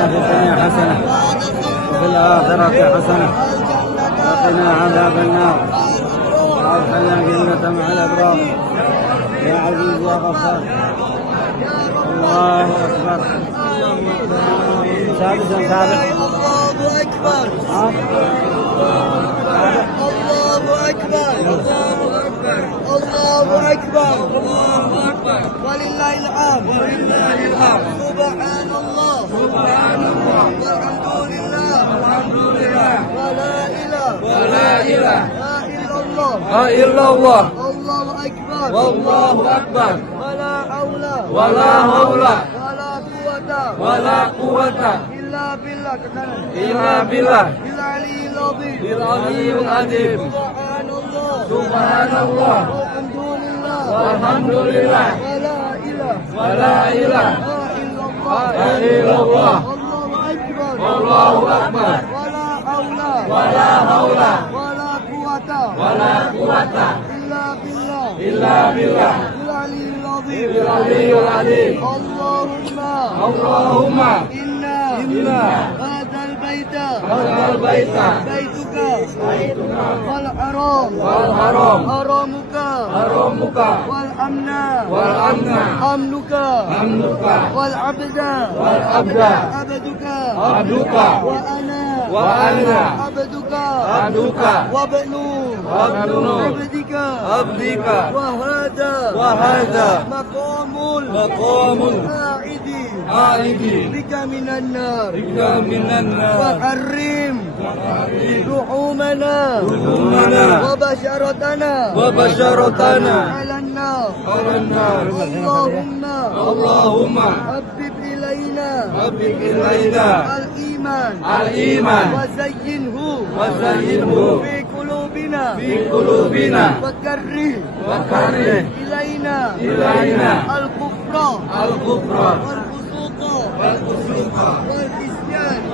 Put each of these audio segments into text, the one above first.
آتنا في الدنيا حسنة وفي الآخرة حسنة وقنا عذاب النار وادخلنا الجنة مع الأبرار يا عزيز يا غفار. الله أكبر. سادسا سابق. الله أكبر. الله أكبر. الله أكبر. ولله الحمد. سبحان الله. والحمد لله. ولا إله إلا الله. الله أكبر. ولا حول ولا قوة إلا بالله العلي العظيم. سبحان الله. والحمد لله. ولا إله إلا الله. الله أكبر. ولا حول ولا قوة إلا بالله العلي العظيم. اللهم إن هذا البيت بيتك والحرام حرامك والأمن أمنك والعبد عبدك وأنا عبدك وابن عبدك وهذا مقام العائد بك من النار فحرم لحومنا وبشرتنا على النار. اللهم حبب إلينا الإيمان وزينه في قلوبنا وكره إلينا الكفر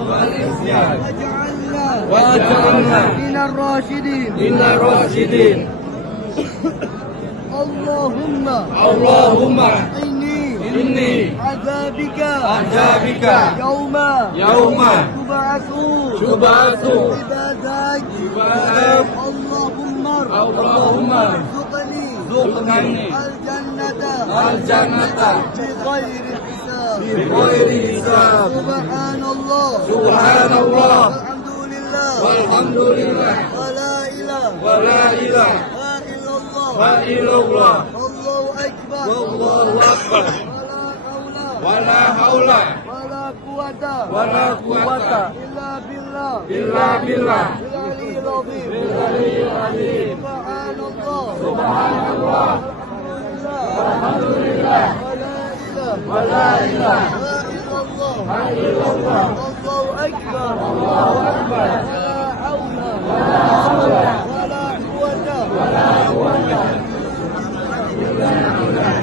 والعصيان واجعلنا من الراشدين. اللهم إني عذابك يوم تبعث عبادك. اللهم ارزقني الجنة بغير حساب. سبحان الله. والحمد لله. ولا إله إلا الله. الله أكبر. ولا حول ولا قوة إلا بالله العلي العظيم. سبحان الله. والحمد لله. ولا إله إلا الله. الله أكبر. ولا حول ولا قوة إلا بالله.